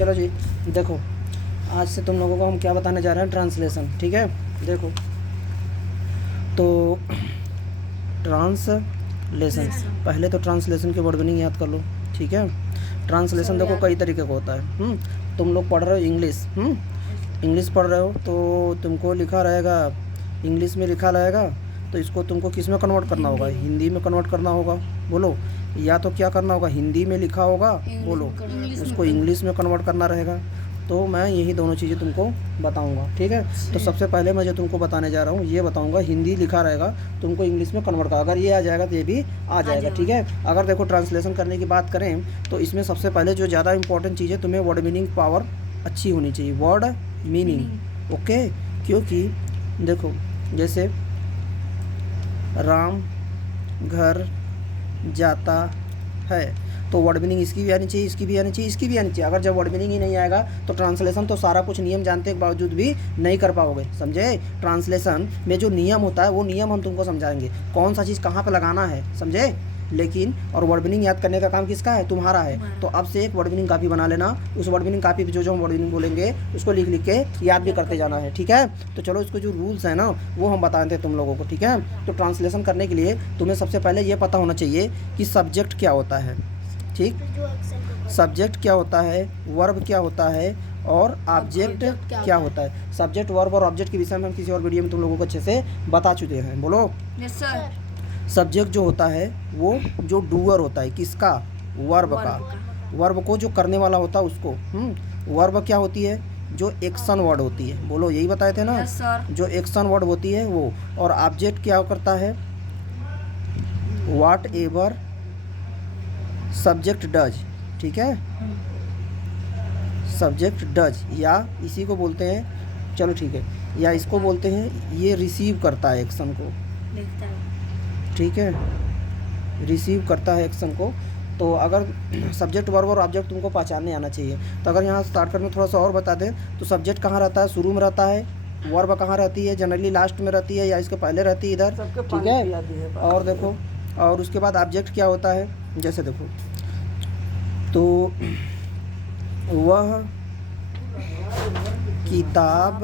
चलो जी, देखो आज से तुम लोगों को हम क्या बताने जा रहे हैं, ट्रांसलेशन। ठीक है, देखो तो ट्रांसलेशन, पहले तो ट्रांसलेशन की वर्ड मीनिंग याद कर लो। ठीक है, ट्रांसलेशन देखो कई तरीके का होता है। तुम लोग पढ़ रहे हो इंग्लिश, इंग्लिश पढ़ रहे हो तो तुमको लिखा रहेगा, इंग्लिश में लिखा रहेगा, तो इसको तुमको किस में कन्वर्ट करना होगा, हिंदी में कन्वर्ट करना होगा। बोलो, या तो क्या करना होगा, हिंदी में लिखा होगा, बोलो उसको इंग्लिश में कन्वर्ट करना रहेगा। तो मैं यही दोनों चीज़ें तुमको बताऊंगा। ठीक है, तो सबसे पहले मैं जो तुमको बताने जा रहा हूँ ये बताऊंगा, हिंदी लिखा रहेगा तुमको इंग्लिश में कन्वर्ट कर, अगर ये आ जाएगा तो ये भी आ जाएगा। ठीक है, अगर देखो ट्रांसलेशन करने की बात करें तो इसमें सबसे पहले जो ज़्यादा इंपॉर्टेंट चीज़ है, तुम्हें वर्ड मीनिंग पावर अच्छी होनी चाहिए, वर्ड मीनिंग। ओके, क्योंकि देखो जैसे राम घर जाता है, तो वर्ड मीनिंग इसकी भी आनी चाहिए, इसकी भी आनी चाहिए, इसकी भी आनी चाहिए। अगर जब वर्ड मीनिंग ही नहीं आएगा तो ट्रांसलेशन तो सारा कुछ नियम जानते के बावजूद भी नहीं कर पाओगे, समझे। ट्रांसलेशन में जो नियम होता है वो नियम हम तुमको समझाएंगे, कौन सा चीज़ कहाँ पे लगाना है, समझे। लेकिन और वर्ड मीनिंग याद करने का काम किसका है, तुम्हारा है। तो अब से एक वर्ड मीनिंग कापी बना लेना, उस वर्ड मीनिंग कापी पे जो हम वर्ड मीनिंग बोलेंगे उसको लिख लिख के याद भी करते जाना है। ठीक है, तो चलो इसको जो रूल्स है ना वो हम बताते हैं तुम लोगों को। ठीक है, तो ट्रांसलेशन करने के लिए तुम्हें सबसे पहले ये पता होना चाहिए कि सब्जेक्ट क्या होता है। ठीक, सब्जेक्ट क्या होता है, वर्ब क्या होता है और ऑब्जेक्ट क्या होता है। सब्जेक्ट, वर्ब और ऑब्जेक्ट के विषय में हम किसी और वीडियो में तुम लोगों को अच्छे से बता चुके हैं। बोलो। Yes sir. सब्जेक्ट जो होता है वो जो डूअर होता है, किसका, वर्ब का, वर्ब को जो करने वाला होता है उसको। वर्ब क्या होती है, जो एक्शन वर्ड होती है, बोलो यही बताए थे ना। Yes sir. जो एक्शन वर्ड होती है वो। और ऑब्जेक्ट क्या करता है, व्हाट एवर सब्जेक्ट डज। ठीक है, सब्जेक्ट डज, या इसी को बोलते हैं, चलो ठीक है, या इसको बोलते हैं ये रिसीव करता है एक्शन को। ठीक है, रिसीव करता है एक्शन को। तो अगर सब्जेक्ट, वर्ब और ऑब्जेक्ट तुमको पहचानने आना चाहिए। तो अगर यहाँ स्टार्ट करने थोड़ा सा और बता दें तो सब्जेक्ट कहाँ रहता है, शुरू में रहता है। वर्ब कहाँ रहती है, जनरली लास्ट में रहती है या इसके पहले रहती है इधर। ठीक है, और देखो, और उसके बाद ऑब्जेक्ट क्या होता है, जैसे देखो तो वह किताब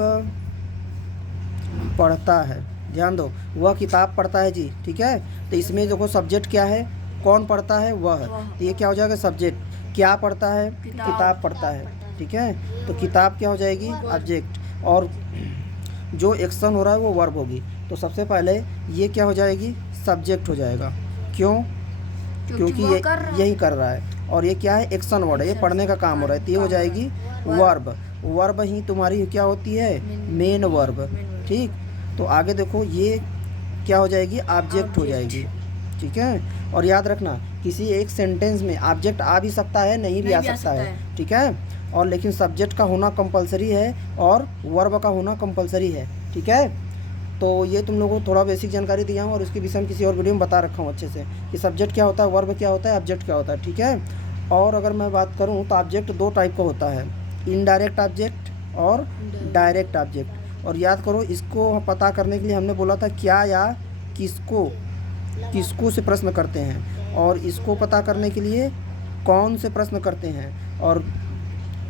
पढ़ता है, ध्यान दो, वह किताब पढ़ता है जी। ठीक है, तो इसमें देखो सब्जेक्ट क्या है, कौन पढ़ता है, वह। तो ये क्या हो जाएगा, सब्जेक्ट। क्या पढ़ता है, किताब पढ़ता है। ठीक है, तो किताब क्या हो जाएगी, ऑब्जेक्ट। और जो एक्शन हो रहा है वो वर्ब होगी। तो सबसे पहले ये क्या हो जाएगी, सब्जेक्ट हो जाएगा। क्यों, क्योंकि ये यही कर रहा है, और ये क्या है, एक्शन वर्ड है, ये पढ़ने का काम हो रहा है, तो ये हो जाएगी वर्ब। वर्ब ही तुम्हारी क्या होती है, मेन वर्ब। ठीक, तो आगे देखो ये क्या हो जाएगी, ऑब्जेक्ट हो जाएगी। ठीक है, और याद रखना किसी एक सेंटेंस में ऑब्जेक्ट आ भी सकता है, नहीं भी आ सकता है। ठीक है, और लेकिन सब्जेक्ट का होना कंपलसरी है और वर्ब का होना कंपलसरी है। ठीक है, तो ये तुम लोगों को थोड़ा बेसिक जानकारी दिया हूँ, और इसके विषय में किसी और वीडियो में बता रखा हूँ अच्छे से कि सब्जेक्ट क्या होता है, वर्ब क्या होता है, ऑब्जेक्ट क्या होता है। ठीक है, और अगर मैं बात करूँ तो ऑब्जेक्ट दो टाइप का होता है, इनडायरेक्ट ऑब्जेक्ट और डायरेक्ट ऑब्जेक्ट। और याद करो, इसको पता करने के लिए हमने बोला था क्या या किसको, किसको से प्रश्न करते हैं, और इसको पता करने के लिए कौन से प्रश्न करते हैं। और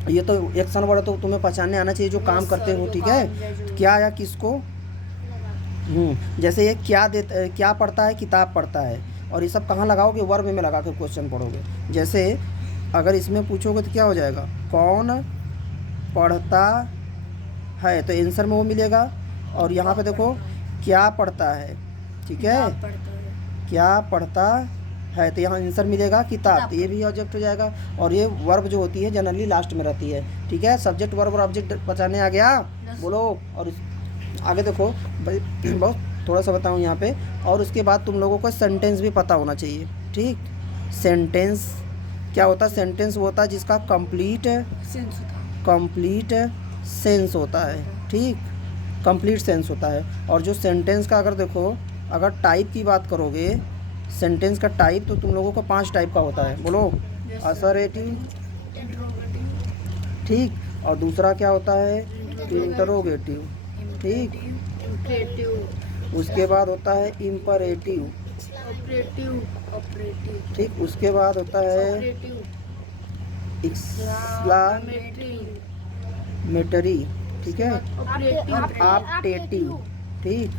ये तो एक्शन वर्ड तो तुम्हें पहचानने आना चाहिए जो काम करते हो। ठीक है, क्या या किसको, जैसे ये क्या पढ़ता है, किताब पढ़ता है, और ये सब कहाँ लगाओगे, वर्ब में लगा कर क्वेश्चन पढ़ोगे। जैसे अगर इसमें पूछोगे तो क्या हो जाएगा, कौन पढ़ता है, तो आंसर में वो मिलेगा। और यहाँ पे देखो क्या पढ़ता है, ठीक है, क्या पढ़ता है, तो यहाँ आंसर मिलेगा किताब, तो ये भी ऑब्जेक्ट हो जाएगा। और ये वर्ब जो होती है जनरली लास्ट में रहती है। ठीक है, सब्जेक्ट, वर्ब और ऑब्जेक्ट पहचाने आ गया, बोलो। और आगे देखो बहुत थोड़ा सा बताऊँ यहाँ पे, और उसके बाद तुम लोगों को सेंटेंस भी पता होना चाहिए। ठीक, सेंटेंस क्या होता है, सेंटेंस वो होता है जिसका कंप्लीट सेंस होता है। ठीक, कंप्लीट सेंस होता है। और जो सेंटेंस का अगर देखो, अगर टाइप की बात करोगे, सेंटेंस का टाइप तो तुम लोगों को 5 टाइप का होता है, बोलो। असर्टिव, ठीक, और दूसरा क्या होता है, इंटरोगेटिव। ठीक, उसके बाद होता है इम्परेटिव। ठीक, उसके बाद होता है एक्सक्लामेटरी, ठीक है, ऑप्टेटिव, ठीक,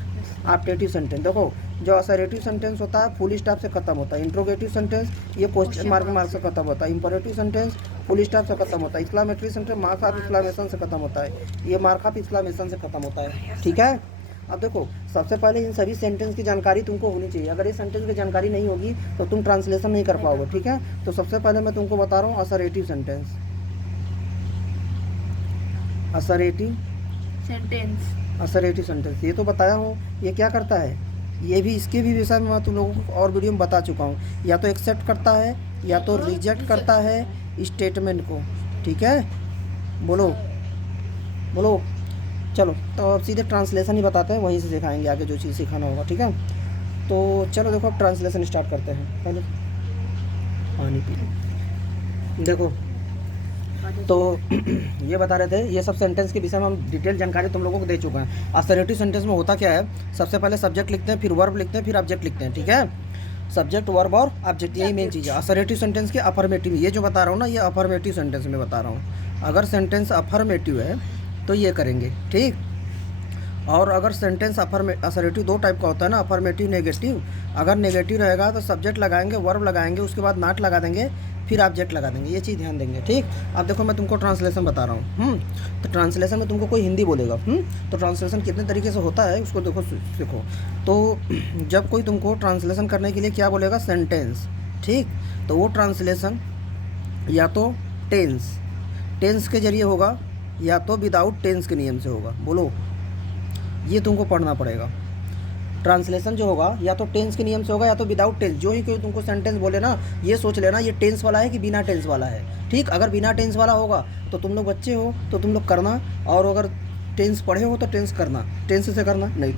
ऑप्टेटिव सेंटेंस। देखो जो असर्टिव सेंटेंस होता है फुल स्टॉप से खत्म होता है, इंट्रोगेटिव सेंटेंस ये क्वेश्चन मार्क से खत्म होता है, इंपरेटिव सेंटेंस फुल स्टॉप से खत्म होता है, exclamatory sentence mark of exclamation से खत्म होता है, ये मार्क ऑफ एक्सक्लामेशन से खत्म होता है, ठीक है। अब देखो सबसे पहले इन सभी सेंटेंस की जानकारी तुमको होनी चाहिए, अगर ये सेंटेंस की जानकारी नहीं होगी तो तुम ट्रांसलेशन नहीं कर पाओगे, ठीक है। तो सबसे पहले मैं तुमको बता रहा हूँ असर्टिव सेंटेंस, असर्टिव सेंटेंस ये तो बताया हूँ, ये क्या करता है, ये भी इसके भी विषय में मैं तुम लोगों को और वीडियो में बता चुका हूँ, या तो एक्सेप्ट करता है या तो रिजेक्ट करता है स्टेटमेंट को, ठीक है। बोलो बोलो, चलो तो अब सीधे ट्रांसलेशन ही बताते हैं, वहीं से सिखाएंगे आगे जो चीज़ सिखाना होगा, ठीक है। तो चलो देखो अब ट्रांसलेशन स्टार्ट करते हैं, पहले पानी पी। देखो तो ये बता रहे थे, ये सब सेंटेंस के विषय में हम डिटेल जानकारी तुम लोगों को दे चुके हैं। असर्टिव सेंटेंस में होता क्या है, सबसे पहले सब्जेक्ट लिखते हैं, फिर वर्ब लिखते हैं, फिर ऑब्जेक्ट लिखते हैं, ठीक है। सब्जेक्ट वर्ब और ऑब्जेक्ट यही मेन चीज़ है। असर्टिव सेंटेंस के अफर्मेटिव, ये जो बता रहा हूँ ना ये अफर्मेटिव सेंटेंस में बता रहा हूँ, अगर सेंटेंस अफर्मेटिव है तो ये करेंगे, ठीक। और अगर सेंटेंस असर्टिव दो टाइप का होता है ना, अफर्मेटिव नेगेटिव। अगर नेगेटिव रहेगा तो सब्जेक्ट लगाएंगे, वर्ब लगाएंगे, उसके बाद नॉट लगा देंगे, फिर ऑब्जेक्ट लगा देंगे, ये चीज़ ध्यान देंगे, ठीक। अब देखो मैं तुमको ट्रांसलेशन बता रहा हूँ, तो ट्रांसलेशन में तुमको कोई हिंदी बोलेगा, तो ट्रांसलेशन कितने तरीके से होता है उसको देखो सीखो। तो जब कोई तुमको ट्रांसलेशन करने के लिए क्या बोलेगा, सेंटेंस, ठीक, तो वो ट्रांसलेशन या तो टेंस के जरिए होगा या तो विदाउट टेंस के नियम से होगा। बोलो, ये तुमको पढ़ना पड़ेगा। ट्रांसलेशन जो होगा या तो टेंस के नियम से होगा या तो विदाउट टेंस। जो ही कोई तुमको सेंटेंस बोले ना, ये सोच लेना ये टेंस वाला है कि बिना टेंस वाला है, ठीक। अगर बिना टेंस वाला होगा तो तुम लोग बच्चे हो तो तुम लोग करना, और अगर टेंस पढ़े हो तो टेंस करना, टेंस से करना नहीं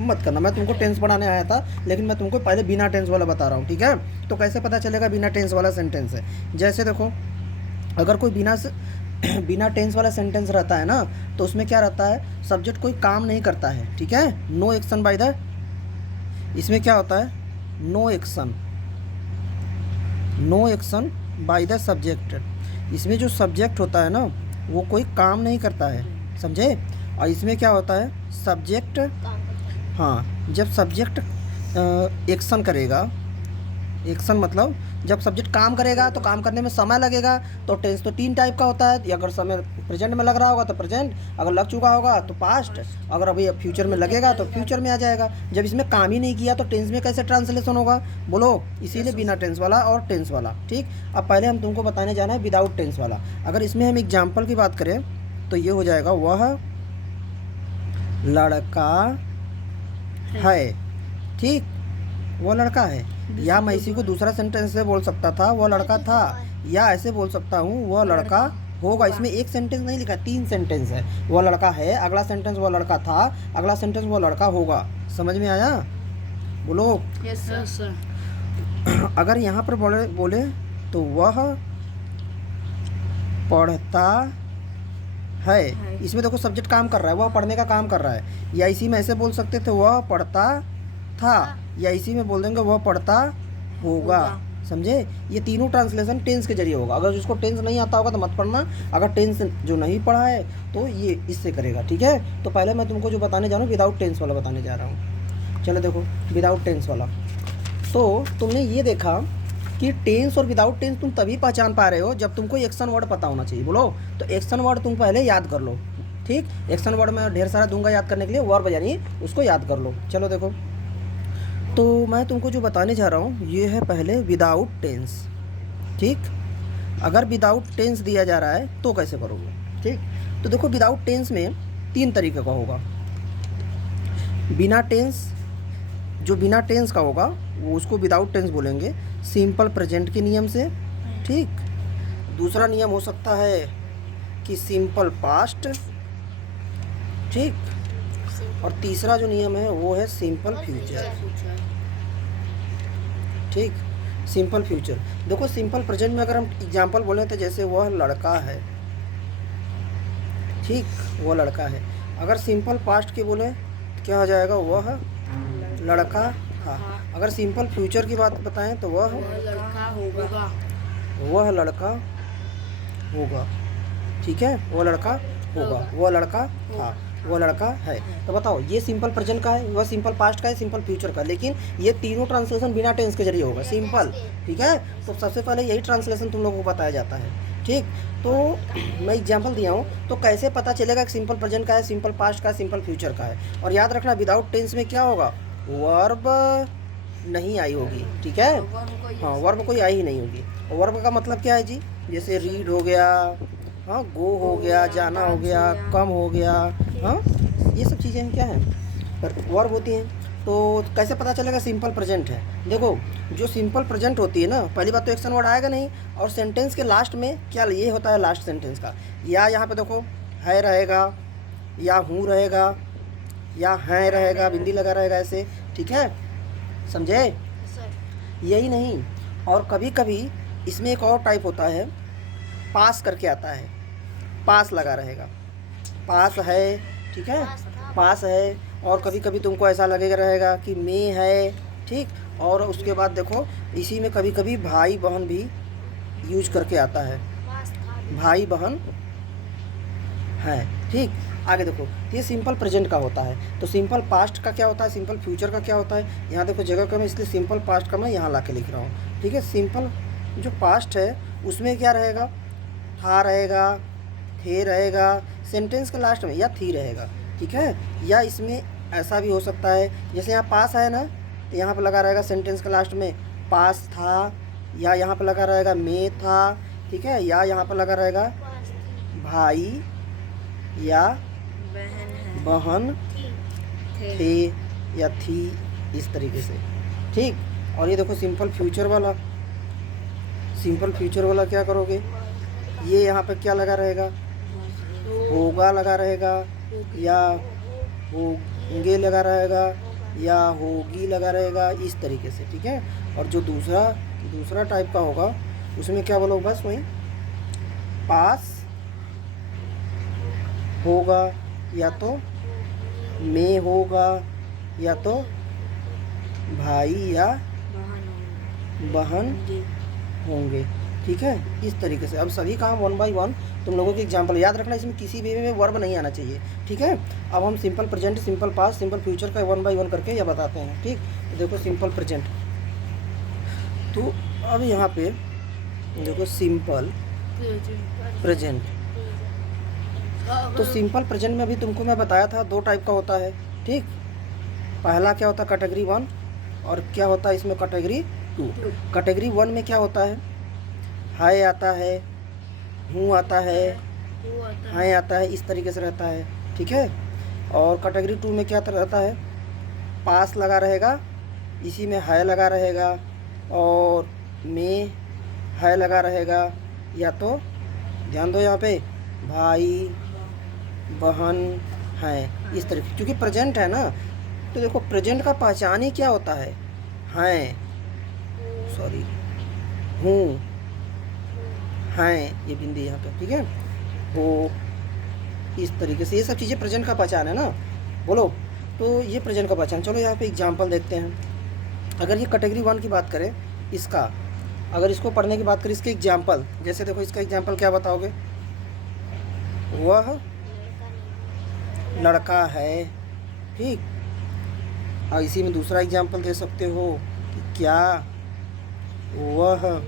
मत करना। मैं तुमको टेंस पढ़ाने आया था, लेकिन मैं तुमको पहले बिना टेंस वाला बता रहा हूँ, ठीक है। तो कैसे पता चलेगा बिना टेंस वाला सेंटेंस है, जैसे देखो अगर कोई बिना टेंस वाला सेंटेंस रहता है ना, तो उसमें क्या रहता है, सब्जेक्ट कोई काम नहीं करता है, ठीक है, नो एक्शन बाय द, इसमें क्या होता है, no action by the subject. इसमें जो सब्जेक्ट होता है ना वो कोई काम नहीं करता है, समझे। और इसमें क्या होता है, सब्जेक्ट, हाँ, जब सब्जेक्ट एक्शन करेगा, एक्शन मतलब जब सब्जेक्ट काम करेगा तो काम करने में समय लगेगा, तो टेंस तो 3 टाइप का होता है, अगर समय प्रेजेंट में लग रहा होगा तो प्रेजेंट, अगर लग चुका होगा तो पास्ट, अगर अभी फ्यूचर में लगेगा तो फ्यूचर में आ जाएगा। जब इसमें काम ही नहीं किया तो टेंस में कैसे ट्रांसलेशन होगा, बोलो। इसीलिए बिना टेंस वाला और टेंस वाला, ठीक। अब पहले हम तुमको बताने जाना है विदाउट टेंस वाला। अगर इसमें हम एग्जाम्पल की बात करें तो ये हो जाएगा, वह लड़का है, ठीक, वो लड़का है। या मैं इसी को दूसरा सेंटेंस से बोल सकता था, वो लड़का था, या ऐसे बोल सकता हूँ वह लड़का होगा। इसमें एक सेंटेंस नहीं लिखा, 3 सेंटेंस है। वो लड़का है, अगला सेंटेंस वो लड़का था, अगला सेंटेंस वो लड़का होगा। समझ में आया, बोलो। Yes sir. अगर यहाँ पर बोले तो वह पढ़ता है, इसमें देखो सब्जेक्ट काम कर रहा है, वह पढ़ने का काम कर रहा है। या इसी में ऐसे बोल सकते थे, वह पढ़ता था, या इसी में बोल देंगे वह पढ़ता होगा, समझे। ये तीनों ट्रांसलेशन टेंस के जरिए होगा। अगर जिसको टेंस नहीं आता होगा तो मत पढ़ना, अगर टेंस जो नहीं पढ़ा है तो ये इससे करेगा, ठीक है। तो पहले मैं तुमको जो बताने जा रहा हूँ विदाउट टेंस वाला बताने जा रहा हूँ। चलो देखो विदाउट टेंस वाला, तो तुमने ये देखा कि टेंस और विदाउट टेंस तुम तभी पहचान पा रहे हो जब तुमको एक्शन वर्ड पता होना चाहिए। बोलो, तो एक्शन वर्ड तुम पहले याद कर लो, ठीक। एक्शन वर्ड में ढेर सारा दूंगा याद करने के लिए, वर्ब यानी उसको याद कर लो। चलो देखो, तो मैं तुमको जो बताने जा रहा हूँ ये है पहले विदाउट टेंस, ठीक। अगर विदाउट टेंस दिया जा रहा है तो कैसे करोगे, ठीक। तो देखो विदाउट टेंस में 3 तरीके का होगा। बिना टेंस, जो बिना टेंस का होगा वो उसको विदाउट टेंस बोलेंगे, सिंपल प्रेजेंट के नियम से, ठीक। दूसरा नियम हो सकता है कि सिंपल पास्ट, ठीक। और तीसरा जो नियम है वो है सिंपल फ्यूचर, ठीक। सिंपल फ्यूचर, देखो सिंपल प्रेजेंट में अगर हम एग्जांपल बोले तो जैसे वह लड़का है, ठीक, वो लड़का है। अगर सिंपल पास्ट की बोले तो क्या हो जाएगा, वह लड़का था। अगर सिंपल फ्यूचर की बात बताएं तो वह लड़का होगा, वह लड़का होगा, ठीक है, वो लड़का होगा, वो लड़का था, वो लड़का है। तो बताओ ये सिंपल प्रेजेंट का है, वह सिंपल पास्ट का है, सिंपल फ्यूचर का, लेकिन ये तीनों ट्रांसलेशन बिना टेंस के जरिए होगा, सिंपल, ठीक है। तो सबसे पहले यही ट्रांसलेशन तुम लोगों को बताया जाता है, ठीक। तो मैं एग्जांपल दिया हूँ, तो कैसे पता चलेगा कि सिंपल प्रेजेंट का है, सिंपल पास्ट का है, सिंपल फ्यूचर का है। और याद रखना विदाउट टेंस में क्या होगा, वर्ब नहीं आई होगी, ठीक है। हाँ, वर्ब कोई आई ही नहीं होगी। वर्ब का मतलब क्या है जी, जैसे रीड हो गया, हाँ, गो हो गया, जाना हो गया, कम हो गया, हाँ, ये सब चीज़ें क्या हैं, वर्ब होती हैं। तो कैसे पता चलेगा सिंपल प्रेजेंट है, देखो जो सिंपल प्रेजेंट होती है ना, पहली बात तो एक्शन वर्ड आएगा नहीं, और सेंटेंस के लास्ट में क्या ये होता है, लास्ट सेंटेंस का, या यहाँ पे देखो है रहेगा, या हूँ रहेगा, या हैं रहेगा, बिंदी लगा रहेगा, ऐसे, ठीक है, समझे। यही नहीं, और कभी कभी इसमें एक और टाइप होता है, पास करके आता है, पास लगा रहेगा, पास है, ठीक है, पास है। और कभी कभी तुमको ऐसा लगेगा रहेगा कि मैं है, ठीक। और उसके बाद देखो इसी में कभी कभी भाई बहन भी यूज करके आता है, भाई बहन है, ठीक। आगे देखो ये सिंपल प्रेजेंट का होता है। तो सिंपल पास्ट का क्या होता है, सिंपल फ्यूचर का क्या होता है, यहाँ देखो जगह कम है इसलिए सिंपल पास्ट का मैं यहाँ ला के लिख रहा हूँ, ठीक है। सिंपल जो पास्ट है उसमें क्या रहेगा, था रहेगा, थे रहेगा, सेंटेंस के लास्ट में, या थी रहेगा, ठीक है। या इसमें ऐसा भी हो सकता है, जैसे यहाँ पास है ना, तो यहाँ पर लगा रहेगा सेंटेंस के लास्ट में पास था, या यहाँ पर लगा रहेगा मैं था, ठीक है, या यहाँ पर लगा रहेगा भाई या बहन थे या थी, इस तरीके से, ठीक। और ये देखो सिंपल फ्यूचर वाला, सिंपल फ्यूचर वाला क्या करोगे, ये यहाँ पे क्या लगा रहेगा, होगा लगा रहेगा, या होंगे लगा रहेगा, या होगी लगा रहेगा, इस तरीके से, ठीक है। और जो दूसरा टाइप का होगा उसमें क्या बोलो, बस वही पास होगा, या तो मैं होगा, या तो भाई या बहन होंगे, ठीक है, इस तरीके से। अब सभी काम 1 बाय 1 तुम लोगों के एग्जाम्पल याद रखना, इसमें किसी भी में वर्ब नहीं आना चाहिए, ठीक है। अब हम simple present, simple past, simple future का 1 बाय 1 करके यह बताते हैं, ठीक। तो देखो सिंपल प्रेजेंट, तो अब यहाँ पे देखो सिंपल प्रेजेंट, तो सिंपल प्रेजेंट में अभी तुमको मैं बताया था 2 टाइप का होता है, ठीक। पहला क्या होता है कैटेगरी 1, और क्या होता है इसमें कैटेगरी 2। कैटेगरी 1 में क्या होता है आता है, हूँ आता है, हैं आता है, इस तरीके से रहता है, ठीक है। और कैटेगरी 2 में क्या रहता है, पास लगा रहेगा, इसी में है लगा रहेगा, और में है लगा रहेगा, या तो ध्यान दो यहाँ पे भाई बहन हैं, इस तरीके, क्योंकि प्रेजेंट है ना। तो देखो प्रेजेंट का पहचान ही क्या होता है, हैं, सॉरी, हूँ, हैं, ये बिंदी यहाँ पे, ठीक है, हो, इस तरीके से, ये सब चीज़ें प्रेजेंट का पहचान है ना, बोलो। तो ये प्रेजेंट का पहचान। चलो यहाँ पे एग्जांपल देखते हैं। अगर ये कैटेगरी 1 की बात करें, इसका अगर इसको पढ़ने की बात करें, इसके एग्जांपल, जैसे देखो इसका एग्जांपल क्या बताओगे, वह लड़का है, ठीक। और इसी में दूसरा एग्जांपल दे सकते हो कि क्या वह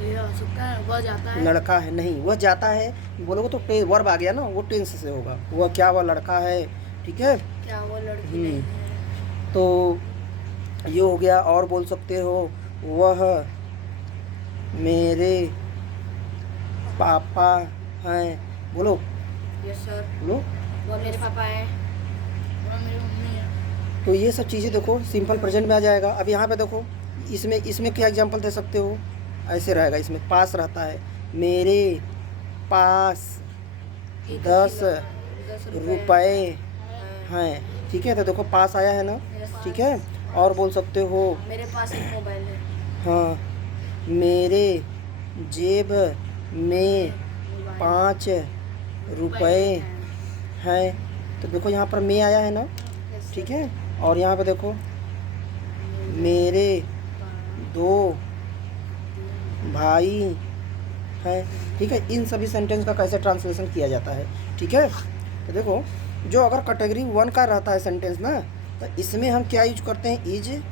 वह जाता है, लड़का है, नहीं वह जाता है बोलोगे तो वर्ब आ गया ना, वो टेंस से होगा, वह क्या वह लड़का है, ठीक है, क्या वो लड़की नहीं है। तो ये हो गया। और बोल सकते हो वह मेरे पापा हैं, बोलो, यस सर, बोलो, वो मेरे पापा है, वो मेरी मम्मी है। तो ये सब चीज़ें देखो सिंपल प्रेजेंट में आ जाएगा। अब यहाँ पे देखो इसमें क्या एग्जांपल दे सकते हो, ऐसे रहेगा, इसमें पास रहता है, मेरे पास 10 रुपए हैं, ठीक है। तो देखो पास आया है ना, ठीक है। और बोल सकते हो मेरे पास एक मोबाइल है, हाँ, मेरे जेब में 5 रुपए हैं, तो देखो यहाँ पर मैं आया है ना, ठीक है। और यहाँ पे देखो मेरे 2 भाई है, ठीक है। इन सभी सेंटेंस का कैसे ट्रांसलेशन किया जाता है, ठीक है। तो देखो, जो अगर कैटेगरी 1 का रहता है सेंटेंस ना, तो इसमें हम क्या यूज करते हैं, इज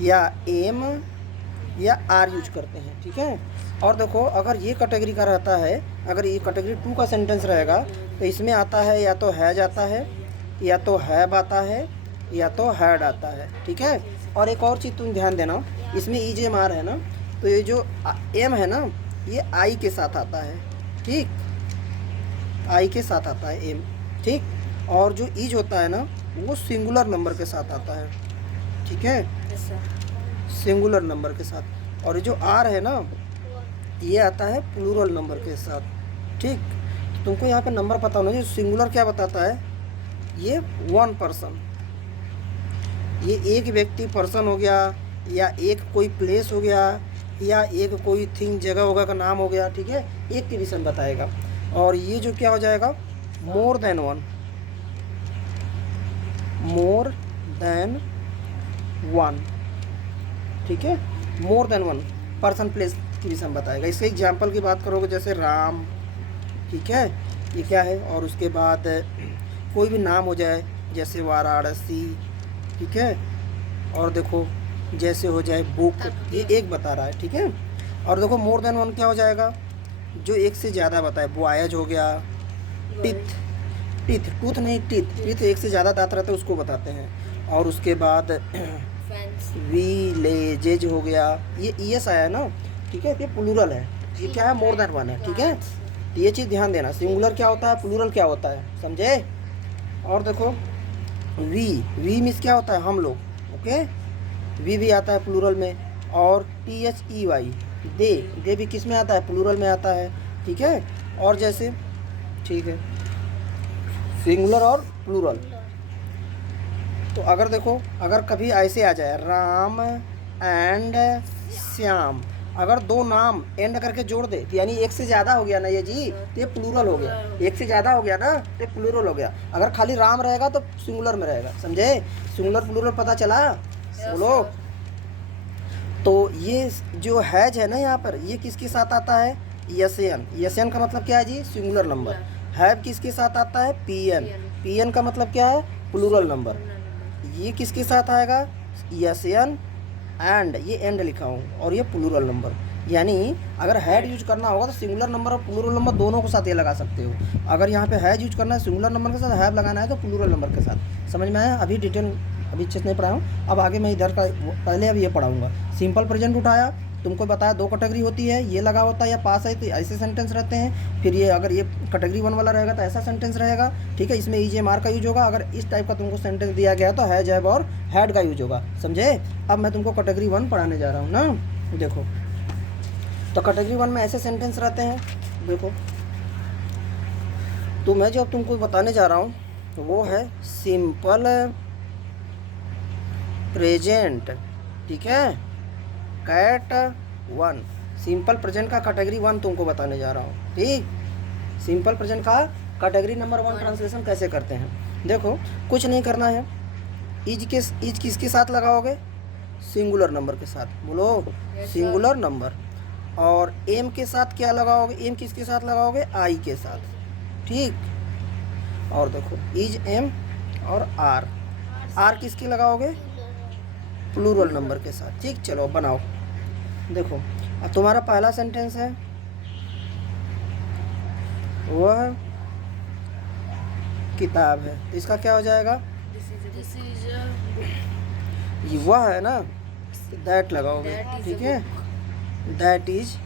या एम या आर यूज करते हैं, ठीक है। और देखो, अगर ये कैटेगरी का रहता है, अगर ये कैटेगरी 2 का सेंटेंस रहेगा, तो इसमें आता है या तो हैज आता है, या तो हैव आता है, या तो हैड आता है, ठीक है। और एक और चीज़ तुम ध्यान देना, इसमें इज एम आर है ना, तो ये जो एम है ना, ये आई के साथ आता है, ठीक, आई के साथ आता है एम, ठीक। और जो इज होता है ना, वो सिंगुलर नंबर के साथ आता है, ठीक है, सिंगुलर नंबर के साथ। और ये जो आर है ना, ये आता है प्लूरल नंबर के साथ, ठीक। तो तुमको यहाँ पे नंबर पता होना चाहिए। सिंगुलर क्या बताता है, ये 1 पर्सन, ये एक व्यक्ति पर्सन हो गया, या एक कोई प्लेस हो गया, या एक कोई थिंग जगह होगा का नाम हो गया, ठीक है, एक के विषय में बताएगा। और ये जो क्या हो जाएगा, मोर देन 1, मोर देन 1, ठीक है, मोर देन 1 पर्सन प्लेस की विषय में बताएगा। इसके एग्जाम्पल की बात करोगे, जैसे राम, ठीक है, ये क्या है। और उसके बाद कोई भी नाम हो जाए, जैसे वाराणसी, ठीक है। और देखो, जैसे हो जाए बुक, ये एक बता रहा है, ठीक है। और देखो, मोर देन 1 क्या हो जाएगा, जो एक से ज़्यादा बताए, वॉयज हो गया, टिथ, टिथ, टूथ नहीं, टिथ, टिथ एक से ज़्यादा दांत रहते हैं, उसको बताते हैं। और उसके बाद विलेजेज हो गया, ये ईएस आया है ना, ठीक है, ये प्लूरल है, ये क्या है, मोर देन 1 है, ठीक है। तो ये चीज़ ध्यान देना, सिंगुलर क्या होता है, प्लूरल क्या होता है, समझे। और देखो, वी मीन्स क्या होता है, हम लोग, ओके, वी भी आता है प्लूरल में। और THEY, दे भी किस में आता है, प्लूरल में आता है, ठीक है। और जैसे, ठीक है, सिंगुलर और प्लूरल। तो अगर देखो, अगर कभी ऐसे आ जाए, राम एंड श्याम, अगर दो नाम एंड करके जोड़ दे, तो यानी एक से ज़्यादा हो गया ना ये जी, तो ये प्लूरल हो गया, एक से ज़्यादा हो गया ना, तो ये प्लूरल हो गया। अगर खाली राम रहेगा तो सिंगुलर में रहेगा, समझे। सिंगुलर प्लूरल पता चला, बोलो। तो ये जो हैज है ना यहाँ पर, ये किसके साथ आता है, यसन, यसन का मतलब क्या है जी, सिंगुलर नंबर। हैव किसके साथ आता है, पीएन, पीएन का मतलब क्या है, प्लूरल नंबर। ये किसके साथ आएगा, यसन एंड, ये एंड लिखा हूँ, और ये प्लूरल नंबर। यानी अगर हैड यूज करना होगा तो सिंगुलर नंबर और प्लूरल नंबर दोनों के साथ ये लगा सकते हो। अगर यहाँ पे हैज यूज करना है सिंगुलर नंबर के साथ, हैव लगाना है तो प्लूरल नंबर के साथ। समझ में आया। अभी डिटेल अभी अच्छे से नहीं पढ़ाया हूँ, अब आगे मैं इधर का पहले अब ये पढ़ाऊँगा। सिंपल प्रेजेंट उठाया, तुमको बताया 2 कैटेगरी होती है, ये लगा होता है या पास है, तो ऐसे सेंटेंस रहते हैं। फिर ये अगर ये कैटेगरी 1 वाला रहेगा तो ऐसा सेंटेंस रहेगा, ठीक है। इसमें इज एम आर का यूज होगा। अगर इस टाइप का तुमको सेंटेंस दिया गया है तो हैज, हैव और हैड का यूज होगा, समझे। अब मैं तुमको कैटेगरी 1 पढ़ाने जा रहा हूँ ना। देखो, तो कैटेगरी 1 में ऐसे सेंटेंस रहते हैं, देखो। तो मैं जो अब तुमको बताने जा रहा हूँ वो है सिंपल प्रेजेंट, ठीक है, कैट 1। सिंपल प्रेजेंट का कैटेगरी 1 तुमको बताने जा रहा हूँ, ठीक। सिंपल प्रेजेंट का कैटेगरी नंबर 1 ट्रांसलेशन कैसे करते हैं, देखो। कुछ नहीं करना है, इज किसके साथ लगाओगे, सिंगुलर नंबर के साथ, बोलो सिंगुलर नंबर। और एम के साथ क्या लगाओगे, एम किसके साथ लगाओगे, आई के साथ, ठीक। और देखो, इज एम और आर किसके लगाओगे, प्लूरल नंबर के साथ, ठीक। चलो बनाओ। देखो, अब तुम्हारा पहला सेंटेंस है, वह किताब है, इसका क्या हो जाएगा, ये वह है ना, दैट लगाओगे, ठीक है। दैट इज,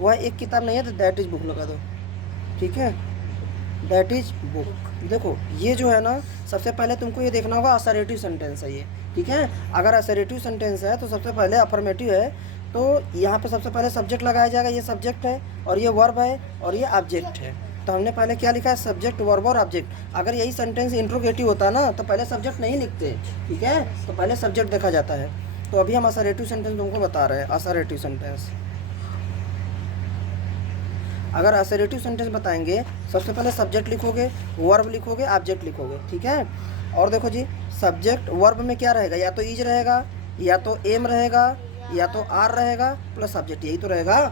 वह एक किताब नहीं है तो दैट इज बुक लगा दो, ठीक है, दैट इज बुक। देखो, ये जो है ना, सबसे पहले तुमको ये देखना होगा असर्टिव सेंटेंस है ये, ठीक है। अगर असर्टिव सेंटेंस है तो सबसे पहले अफर्मेटिव है, तो यहाँ पे सबसे पहले सब्जेक्ट लगाया जाएगा, ये सब्जेक्ट है, और ये वर्ब है, और ये ऑब्जेक्ट है। तो हमने पहले क्या लिखा है, सब्जेक्ट, वर्ब और ऑब्जेक्ट। अगर यही सेंटेंस इंट्रोगेटिव होता ना तो पहले सब्जेक्ट नहीं लिखते, ठीक है, तो पहले सब्जेक्ट देखा जाता है। तो अभी हम असर्टिव सेंटेंस तुमको बता रहे हैं। असर्टिव सेंटेंस, अगर असर्टिव सेंटेंस बताएंगे, सबसे पहले सब्जेक्ट लिखोगे, वर्ब लिखोगे, ऑब्जेक्ट लिखोगे, ठीक है। और देखो जी, सब्जेक्ट वर्ब में क्या रहेगा, या तो इज रहेगा, या तो एम रहेगा, या तो आर रहेगा प्लस सब्जेक्ट, यही तो रहेगा,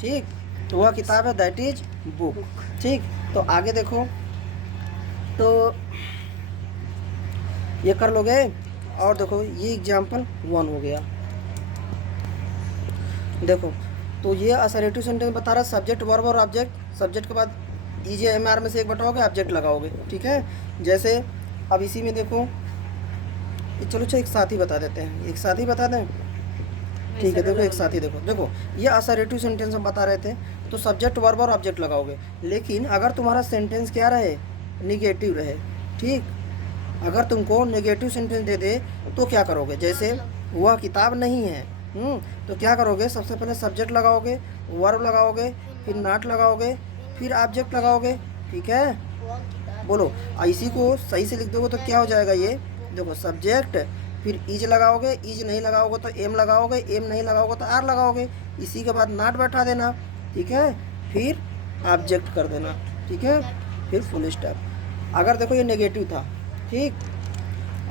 ठीक। तो वह किताब है, दैट इज बुक। ठीक, तो आगे देखो, तो ये कर लोगे। और देखो ये एग्जाम्पल 1 हो गया। देखो तो ये असर्टिव सेंटेंस बता रहा है सब्जेक्ट वर्ब और ऑब्जेक्ट। सब्जेक्ट के बाद EJMR में से एक बटाओगे, ऑब्जेक्ट लगाओगे। ठीक है, जैसे अब इसी में देखो, चलो एक साथ ही बता देते हैं, एक साथ ही बता दें। ठीक है, देखो एक साथ ही देखो ये असर्टिव सेंटेंस हम बता रहे थे, तो सब्जेक्ट वर्ब और ऑब्जेक्ट लगाओगे। लेकिन अगर तुम्हारा सेंटेंस क्या रहे, निगेटिव रहे। ठीक, अगर तुमको नेगेटिव सेंटेंस दे दे तो क्या करोगे, जैसे वह किताब नहीं है, तो क्या करोगे, सबसे पहले सब्जेक्ट लगाओगे, वर्ब लगाओगे, फिर नॉट लगाओगे, फिर ऑब्जेक्ट लगाओगे। ठीक है, बोलो। इसी को सही से लिख दोगे तो क्या हो जाएगा, ये देखो सब्जेक्ट, फिर इज लगाओगे, इज नहीं लगाओगे तो एम लगाओगे, एम नहीं लगाओगे तो आर लगाओगे, इसी के बाद नॉट बैठा देना। ठीक है, फिर ऑब्जेक्ट कर देना। ठीक है, फिर फुल स्टॉप। अगर देखो ये नेगेटिव था। ठीक,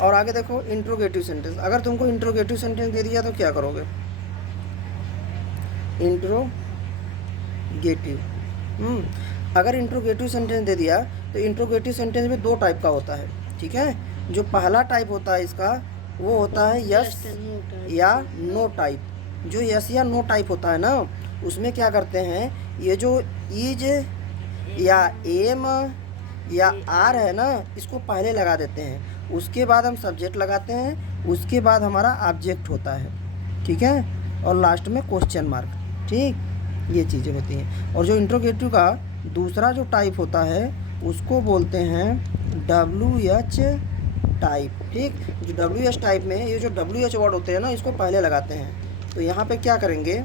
और आगे देखो इंट्रोगेटिव सेंटेंस। अगर तुमको इंट्रोगेटिव सेंटेंस दे दिया तो क्या करोगे, इंट्रोगेटिव। अगर इंट्रोगेटिव सेंटेंस दे दिया तो इंट्रोगेटिव सेंटेंस में 2 टाइप का होता है। ठीक है, जो पहला टाइप होता है इसका, वो होता है यस या नो टाइप। जो यस या नो टाइप होता है ना, उसमें क्या करते हैं, ये जो इज या एम या आर है ना, इसको पहले लगा देते हैं, उसके बाद हम सब्जेक्ट लगाते हैं, उसके बाद हमारा ऑब्जेक्ट होता है। ठीक है, और लास्ट में क्वेश्चन मार्क। ठीक, ये चीज़ें होती हैं। और जो इंट्रोगेटिव का दूसरा जो टाइप होता है उसको बोलते हैं WH टाइप। ठीक, जो WH टाइप में ये जो WH वर्ड होते हैं ना, इसको पहले लगाते हैं। तो यहाँ पे क्या करेंगे,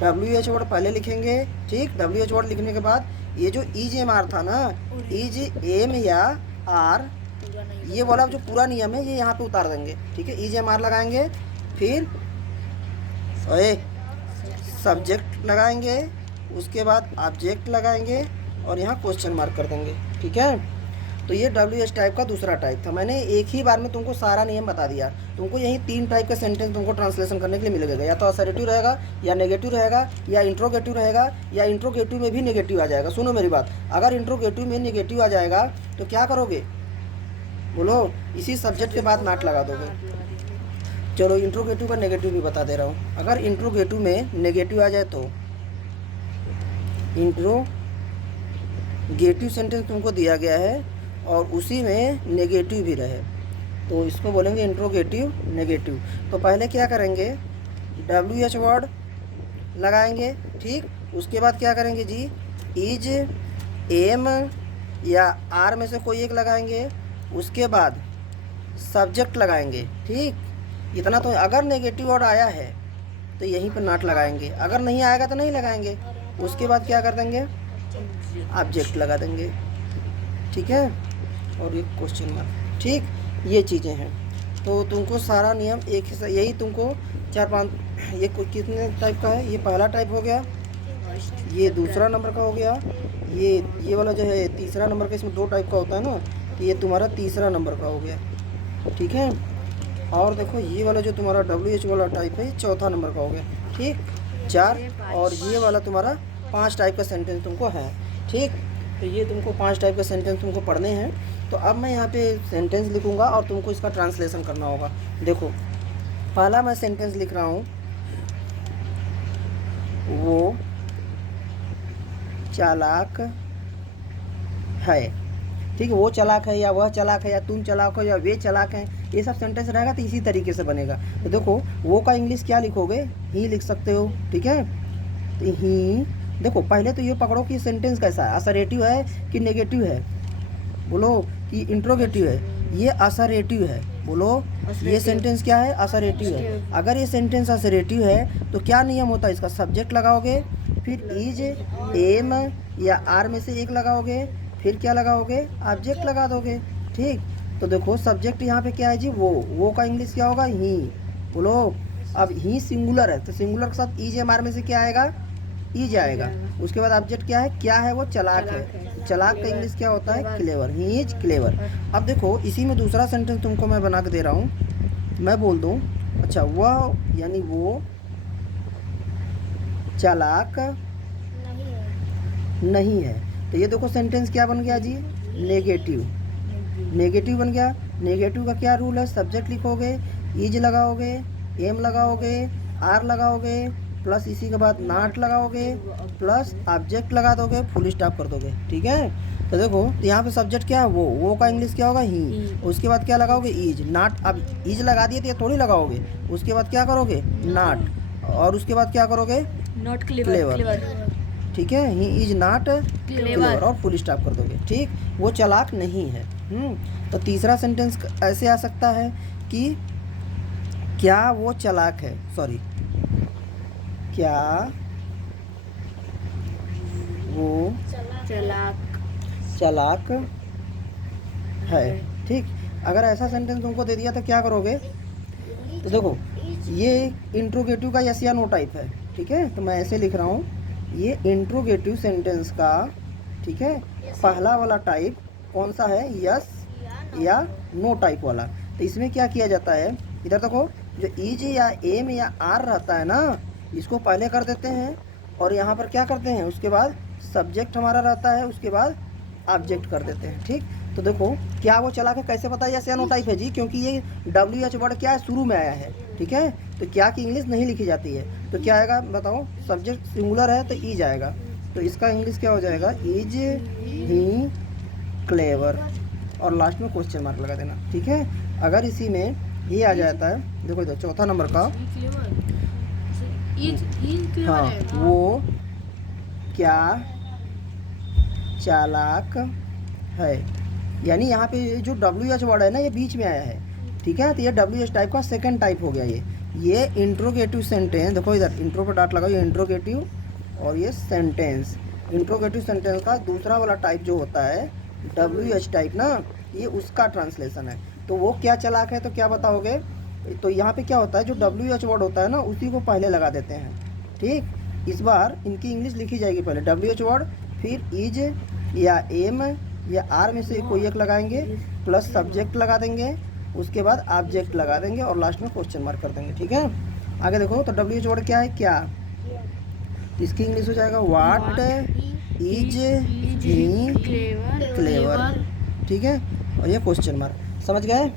WH वर्ड पहले लिखेंगे। ठीक, WH वर्ड लिखने के बाद ये जो EJMR था ना, इज एम या आर, ये वाला जो पूरा नियम है ये यहाँ पे उतार देंगे। ठीक है, EJMR लगाएंगे, फिर सब्जेक्ट लगाएंगे, उसके बाद ऑब्जेक्ट लगाएंगे और यहाँ क्वेश्चन मार्क कर देंगे। ठीक है, तो ये WH टाइप का दूसरा टाइप था। मैंने एक ही बार में तुमको सारा नियम बता दिया। तुमको यही 3 टाइप का सेंटेंस तुमको ट्रांसलेशन करने के लिए मिलेगा, या तो असर्टिव रहेगा, या नेगेटिव रहेगा, या इंट्रोगेटिव रहेगा, या इंट्रोगेटिव में भी नेगेटिव आ जाएगा। सुनो मेरी बात, अगर इंट्रोगेटिव में नेगेटिव आ जाएगा तो क्या करोगे, बोलो, इसी सब्जेक्ट के बाद नॉट लगा दोगे। चलो इंट्रोगेटिव का नेगेटिव भी बता दे रहा हूँ। अगर इंट्रोगेटिव में नेगेटिव आ जाए तो इंट्रोगेटिव सेंटेंस तुमको दिया गया है और उसी में नेगेटिव भी रहे, तो इसको बोलेंगे इंट्रोगेटिव नेगेटिव। तो पहले क्या करेंगे, WH वर्ड लगाएंगे। ठीक, उसके बाद क्या करेंगे जी, इज एम या आर में से कोई एक लगाएंगे, उसके बाद सब्जेक्ट लगाएंगे। ठीक, इतना तो। अगर नेगेटिव वर्ड आया है तो यहीं पर नॉट लगाएंगे, अगर नहीं आएगा तो नहीं लगाएंगे। उसके बाद क्या कर देंगे, ऑब्जेक्ट लगा देंगे। ठीक है, और ये क्वेश्चन मार्क। ठीक, ये चीज़ें हैं। तो तुमको सारा नियम एक ही, यही तुमको 4-5, ये कितने टाइप का है, ये पहला टाइप हो गया, ये दूसरा नंबर का हो गया, ये वाला जो है तीसरा नंबर का। इसमें 2 टाइप का होता है ना, तो ये तुम्हारा तीसरा नंबर का हो गया। ठीक है, और देखो ये वाला जो तुम्हारा WH वाला टाइप है, ये चौथा नंबर का हो गया। ठीक, 4, और ये वाला तुम्हारा 5 टाइप का सेंटेंस तुमको है। ठीक, तो ये तुमको 5 टाइप का सेंटेंस तुमको पढ़ने हैं। तो अब मैं यहाँ पे सेंटेंस लिखूँगा और तुमको इसका ट्रांसलेशन करना होगा। देखो पहला मैं सेंटेंस लिख रहा हूँ, वो चालाक है। ठीक है, वो चालाक है, या वह चालाक है, या तुम चालाक हो, या वे चालाक हैं, ये सब सेंटेंस रहेगा तो इसी तरीके से बनेगा। तो देखो वो का इंग्लिश क्या लिखोगे, ही लिख सकते हो। ठीक है, तो ही। देखो पहले तो ये पकड़ो कि सेंटेंस कैसा है, असर्टिव है कि नेगेटिव है, बोलो, कि इंट्रोगेटिव है। ये असर्टिव है, बोलो। ये सेंटेंस क्या है, असर्टिव है। अगर ये सेंटेंस असर्टिव है तो क्या नियम होता है इसका, सब्जेक्ट लगाओगे, फिर इज एम या आर में से एक लगाओगे, फिर क्या लगाओगे, ऑब्जेक्ट लगा दोगे। ठीक, तो देखो सब्जेक्ट यहाँ पे क्या है जी, वो का इंग्लिश क्या होगा, ही, बोलो। अब ही सिंगुलर है तो सिंगुलर के साथ EJMR में से क्या आएगा, ई जाएगा। उसके बाद ऑब्जेक्ट क्या है, वो चालाक है। चालाक का इंग्लिश क्या होता है, क्लेवर, ही इज क्लेवर। अब देखो इसी में दूसरा सेंटेंस तुमको मैं बना के दे रहा हूँ। मैं बोल दूँ, अच्छा वह यानी वो चालाक नहीं है। तो ये देखो सेंटेंस क्या बन गया जी, नेगेटिव। नेगेटिव बन गया। नेगेटिव का क्या रूल है, सब्जेक्ट लिखोगे, इज लगाओगे, एम लगाओगे, आर लगाओगे, प्लस इसी के बाद नॉट लगाओगे, प्लस ऑब्जेक्ट लगा दोगे, फुल स्टॉप कर दोगे। ठीक है। तो देखो तो यहाँ पे सब्जेक्ट क्या है, वो का इंग्लिश क्या होगा, ही। उसके बाद क्या लगाओगे, इज। नॉट, अब इज लगा दिए तो ये थोड़ी लगाओगे, उसके बाद क्या करोगे, नॉट, और उसके बाद क्या करोगे, नॉट क्लेवर। ठीक है, ही इज नॉट क्लेवर, और फुल स्टॉप कर दोगे। ठीक, वो चालाक नहीं है। तो तीसरा सेंटेंस ऐसे आ सकता है कि क्या वो चालाक है, सॉरी, क्या वो चालाक है। ठीक, अगर ऐसा सेंटेंस तुमको दे दिया तो क्या करोगे, तो देखो ये इंट्रोगेटिव का यस या नो टाइप है। ठीक है, तो मैं ऐसे लिख रहा हूँ, ये इंट्रोगेटिव सेंटेंस का, ठीक है, पहला वाला टाइप कौन सा है, यस या नो टाइप वाला। तो इसमें क्या किया जाता है, इधर देखो, जो इज या एम या आर रहता है ना, इसको पहले कर देते हैं, और यहाँ पर क्या करते हैं, उसके बाद सब्जेक्ट हमारा रहता है, उसके बाद ऑब्जेक्ट कर देते हैं। ठीक, तो देखो क्या वो चला के कैसे पता यस या नो टाइप है जी, क्योंकि ये WH वर्ड क्या है, शुरू में आया है। ठीक है, तो क्या की इंग्लिश नहीं लिखी जाती है, तो क्या आएगा बताओ, सब्जेक्ट सिंगुलर है तो ईज आएगा, तो इसका इंग्लिश क्या हो जाएगा, इज ही क्लेवर, और लास्ट में क्वेश्चन मार्क लगा देना। ठीक है, अगर इसी में ये आ जाता है, देखो इधर चौथा नंबर का, हाँ, वो क्या चालाक है, यानी यहाँ पे जो WH वर्ड है ना, ये बीच में आया है। ठीक है, तो ये WH टाइप का सेकंड टाइप हो गया। ये इंट्रोगेटिव सेंटेंस, देखो इधर इंट्रो पर डॉट लगाओ, ये इंट्रोगेटिव, और ये सेंटेंस, इंट्रोगेटिव सेंटेंस का दूसरा वाला टाइप जो होता है WH टाइप ना, ये उसका ट्रांसलेशन है। तो वो क्या चालाक है, तो क्या बताओगे, तो यहाँ पे क्या होता है, जो WH वर्ड होता है ना, उसी को पहले लगा देते हैं। ठीक, इस बार इनकी इंग्लिश लिखी जाएगी, पहले WH वर्ड, फिर इज या एम या आर में से कोई एक लगाएंगे, प्लस सब्जेक्ट लगा देंगे, उसके बाद ऑब्जेक्ट लगा देंगे, और लास्ट में क्वेश्चन मार्क कर देंगे। ठीक है, आगे देखो, तो WH वर्ड क्या है, क्या, तो इसकी इंग्लिश हो जाएगा व्हाट इज ही क्लेवर। ठीक है, और ये क्वेश्चन मार्क, समझ गए।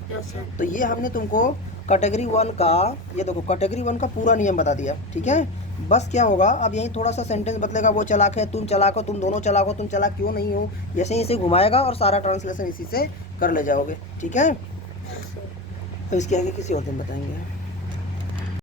तो ये हमने तुमको कैटेगरी 1 का, ये देखो कैटेगरी 1 का पूरा नियम बता दिया। ठीक है, बस क्या होगा, अब यहीं थोड़ा सा सेंटेंस बदलेगा, वो चालाक है, तुम चालाक हो, तुम दोनों चालाक हो, तुम चालाक क्यों नहीं हो, ऐसे ही इसे घुमाएगा, और सारा ट्रांसलेशन इसी से कर ले जाओगे। ठीक है, तो इसके आगे किसी और दिन बताएंगे।